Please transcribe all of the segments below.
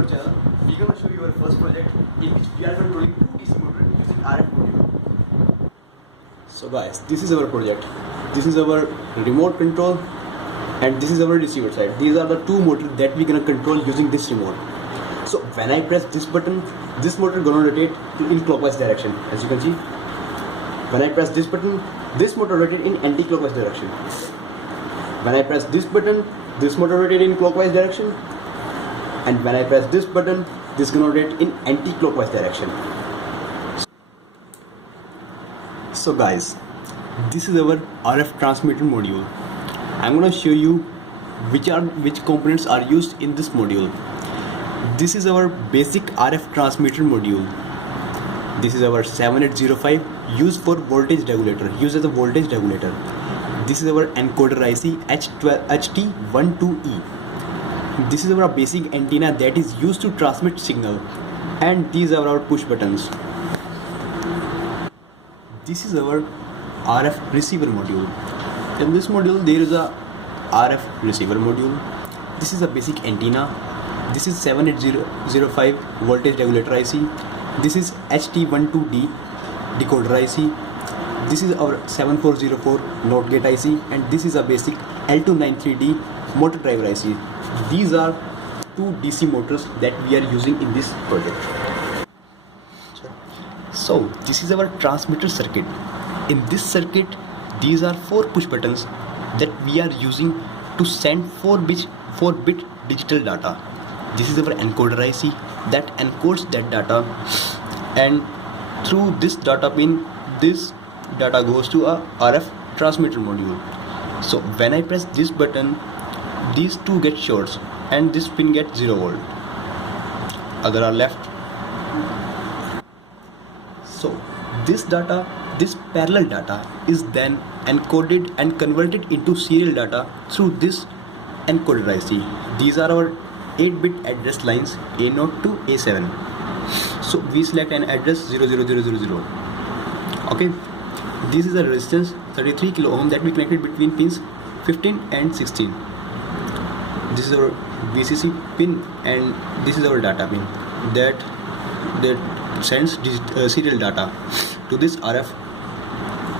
our channel. We're going to show you our first project in which we are controlling two DC motor using RF module. So guys, this is our project. This is our remote control and this is our receiver side. These are the two motors that we're going to control using this remote. So when I press this button, this motor gonna rotate in clockwise direction, as you can see. When I press this button, this motor rotate in anti-clockwise direction. When I press this button, this motor rotate in clockwise direction. And when I press this button, this gonna rotate in anti-clockwise direction. So guys, this is our RF transmitter module. I'm gonna show you which components are used in this module. This is our basic RF transmitter module. This is our 7805 used for voltage regulator, used as a voltage regulator. This is our encoder IC HT12E. This is our basic antenna that is used to transmit signal, and these are our push buttons. This is our RF receiver module. In this module there is a RF receiver module. This is a basic antenna. This is 7805 voltage regulator IC. This is HT12D decoder IC. This is our 7404 NOT gate IC, and this is a basic L293D motor driver IC. These are two DC motors that we are using in this project. So this is our transmitter circuit. In this circuit, these are 4 push buttons that we are using to send 4-bit digital data. This is our encoder IC that encodes that data, and through this data pin, this data goes to a RF transmitter module. So when I press this button, these two get shorts and this pin gets 0 volt. Other are left. So this data, this parallel data is then encoded and converted into serial data through this encoder IC. These are our 8-bit address lines A0 to A7. So we select an address 00000. Okay, this is a resistance 33 kilo ohm that we connected between pins 15 and 16. This is our VCC pin, and this is our data pin that sends serial data to this RF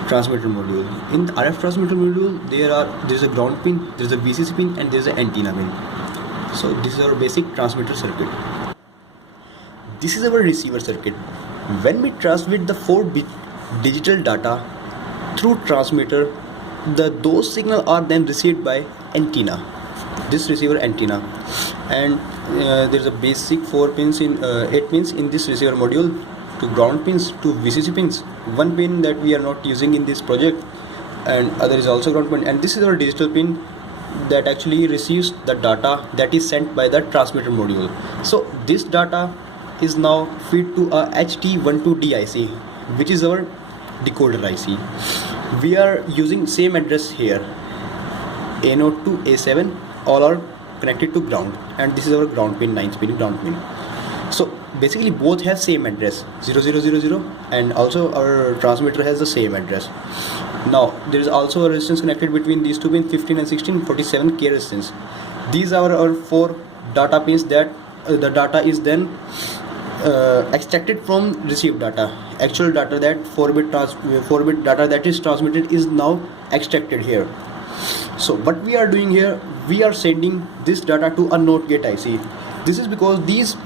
transmitter module. In the RF transmitter module, there is a ground pin, there is a VCC pin, and there is an antenna pin. So this is our basic transmitter circuit. This is our receiver circuit. When we transmit the 4-bit digital data through transmitter, those signals are then received by antenna, this receiver antenna, and there is a basic 8 pins in this receiver module, 2 ground pins, 2 VCC pins, 1 pin that we are not using in this project, and other is also ground pin, and this is our digital pin that actually receives the data that is sent by the transmitter module. So this data is now fed to a HT12D IC, which is our decoder IC. We are using same address here, A0 to A7, all are connected to ground, and this is our ground pin, 9th pin ground pin. So basically both have same address 0000, and also our transmitter has the same address. Now there is also a resistance connected between these two pins, 15 and 16, 47K resistance. These are our 4 data pins that the data is then extracted from received data. Actual data, that 4-bit data that is transmitted, is now extracted here. So what we are doing here, we are sending this data to a NOT gate IC. This is because these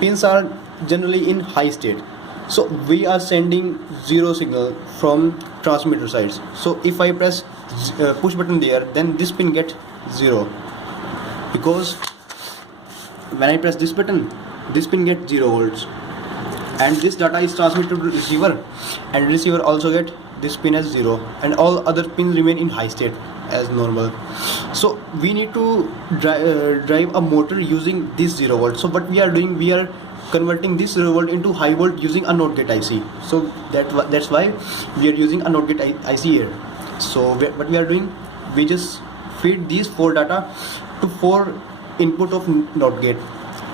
pins are generally in high state. So we are sending 0 signal from transmitter sides. So if I press push button there, then this pin gets 0, because when I press this button, this pin gets 0 volts, and this data is transmitted to receiver, and receiver also get this pin as 0, and all other pins remain in high state as normal. So we need to drive a motor using this 0 volt. So what we are doing, we are converting this 0 volt into high volt using a NOT gate IC. So that's why we are using a NOT gate IC here. So what we are doing, we just feed these 4 data to 4 input of NOT gate,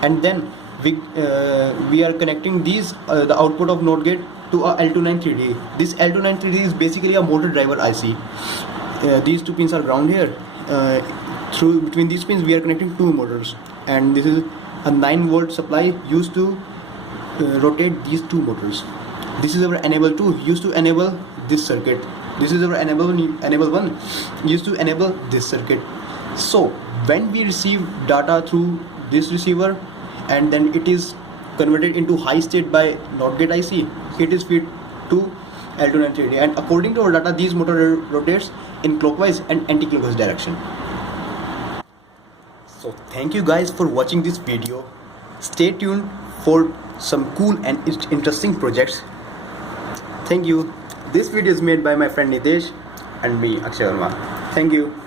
and then we are connecting these the output of NOT gate to a L293D. This L293D is basically a motor driver IC. These 2 pins are ground here. Through between these pins we are connecting 2 motors, and this is a 9-volt supply used to rotate these two motors. This is our enable 2 used to enable this circuit. This is our enable 1 used to enable this circuit. So when we receive data through this receiver and then it is converted into high state by NOT gate IC, it is fed to L293, and according to our data these motor rotates in clockwise and anti-clockwise direction. So thank you guys for watching this video. Stay tuned for some cool and interesting projects. Thank you. This video is made by my friend Nitesh and me, Akshay Verma. Thank you.